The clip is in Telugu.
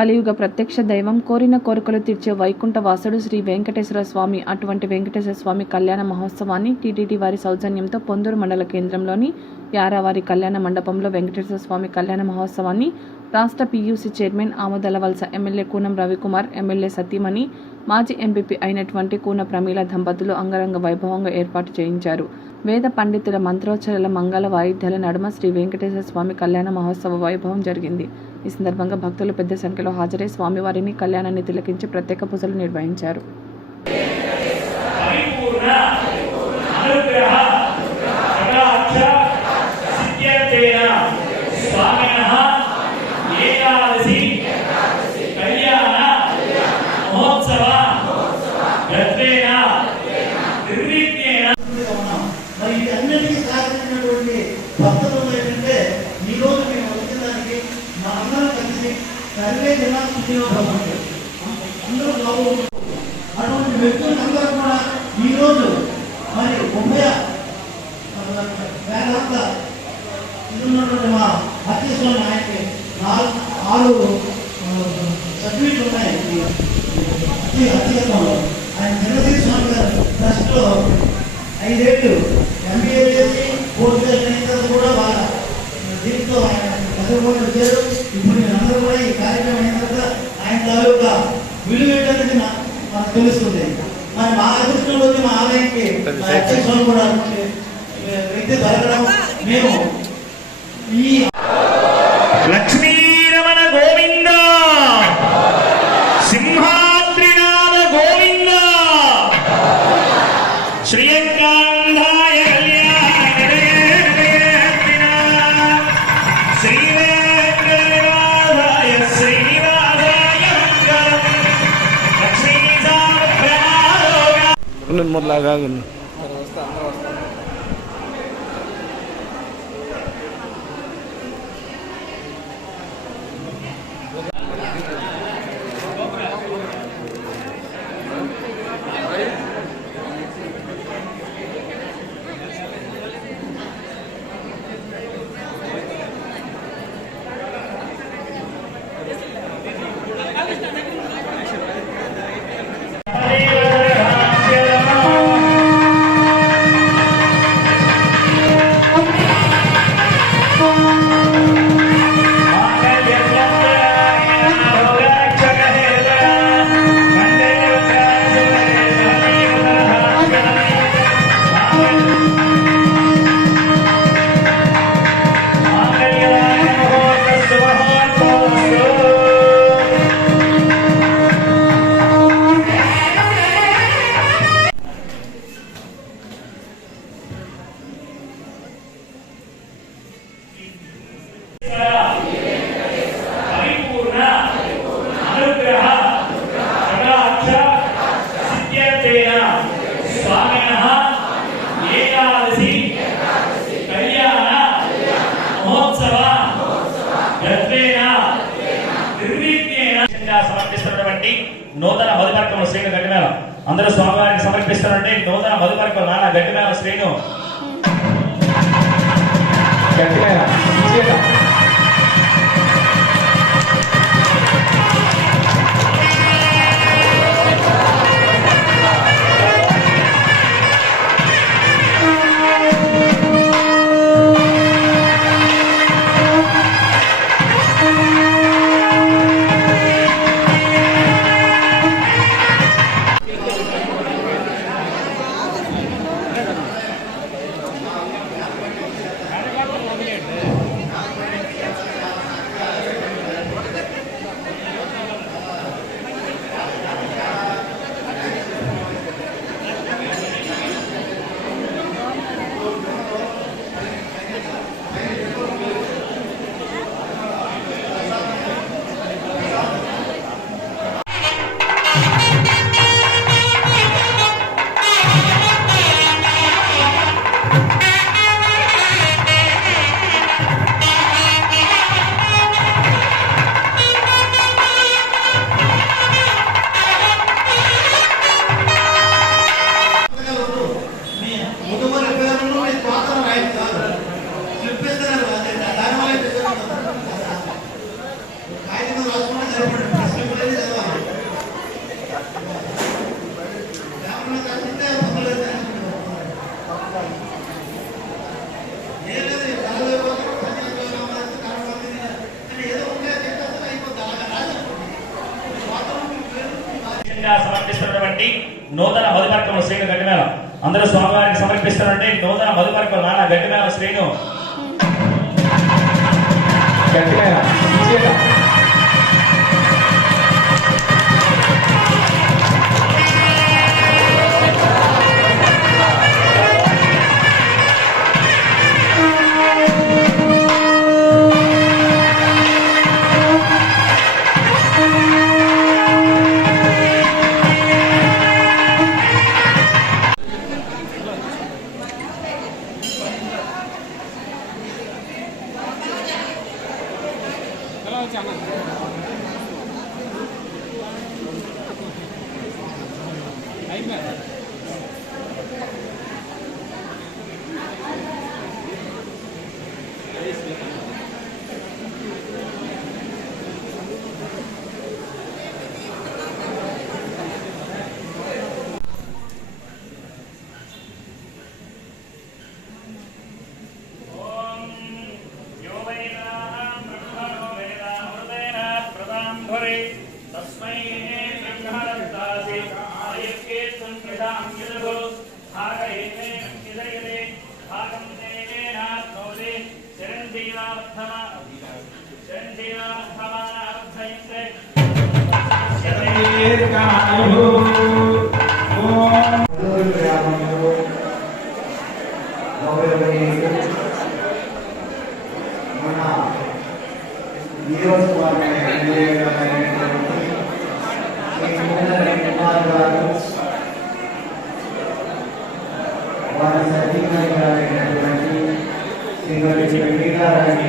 కలియుగ ప్రత్యక్ష దైవం, కోరిన కోరికలు తీర్చే వైకుంఠ వాసుడు శ్రీ వెంకటేశ్వర స్వామి. అటువంటి వెంకటేశ్వర స్వామి కళ్యాణ మహోత్సవాన్ని టీటీడీ వారి సౌజన్యంతో పొందూరు మండల కేంద్రంలోని యారావారి కళ్యాణ మండపంలో వెంకటేశ్వర స్వామి కళ్యాణ మహోత్సవాన్ని రాష్ట్ర PUC chairman Amadalavalasa MLA Koonam Ravikumar, MLA సతీమణి, మాజీ ఎంపీపీ అయినటువంటి కూన ప్రమీల దంపతులు అంగరంగ వైభవంగా ఏర్పాటు చేయించారు. వేద పండితుల మంత్రోచ్చరల మంగళ వాయిద్యాల నడుమ శ్రీ వెంకటేశ్వర స్వామి కళ్యాణ మహోత్సవ వైభవం జరిగింది. ఈ సందర్భంగా భక్తులు పెద్ద సంఖ్యలో హాజరై స్వామివారిని కళ్యాణాన్ని తిలకించి ప్రత్యేక పూజలు నిర్వహించారు. భక్తులు ఈరోజు మేము వచ్చేదానికి మా అందరం కలిసి సర్వే జనా అందరూ బాగుంటుంది. అటువంటి వ్యక్తులందరూ కూడా ఈరోజు మరి ఉభయ వేదాంత ఉన్నటువంటి మా అత్యస్వామి ఆయనకి 6 సర్టిఫికెట్లు ఉన్నాయి. అత్యస్వామిలో ఆయన చంద్రశేఖర స్వామి గారు ట్రస్ట్లో 5 ఏళ్ళు ఎంబీఏ చేసి కోర్టు అయిన కూడా వాళ్ళ దీంతో ఆయన చదువుకొని వచ్చారు. ఇప్పుడు మీరందరూ కూడా ఈ కార్యక్రమం అయిన తర్వాత ఆయన తాలూకా విలువ ఏంటనేది మనకు తెలుస్తుంది. మరి మా అదృష్టంలో వచ్చి మా ఆలయానికి అధ్యక్షులు కూడా వ్యక్తి దొరకడం మేము ఈ లక్ష్మీరమణ గోవింద, సింహాద్రినాథ గోవింద, శ్రీయంకాంధాయ మొదలాగా సమర్పిస్తున్నటువంటి నూతన మధుపర్కం శ్రీను గట్టిమేళ అందరూ స్వామివారికి సమర్పిస్తున్నటువంటి నూతన మధుపర్కం నాన్న గట్టిమేళ శ్రీను గట్టిమేళ సమర్పిస్తున్నటువంటి నూతన మధుపర్కముల శ్రీను గట్టిమేళ అందరూ స్వామివారికి సమర్పిస్తున్నటువంటి నూతన మధుపర్కముల నాన్న గట్టిమేళ శ్రీను గట్టిమేళ तस्मै ब्रह्मणस्तासि आयुष्के संकृतां यदो भागयते निदयते भागं देवेनात्मौदे चिरञ्जीवार्थमानार्थयन्ते వారి సతీమణి గారైనటువంటి శ్రీమతి వెంకటరాజు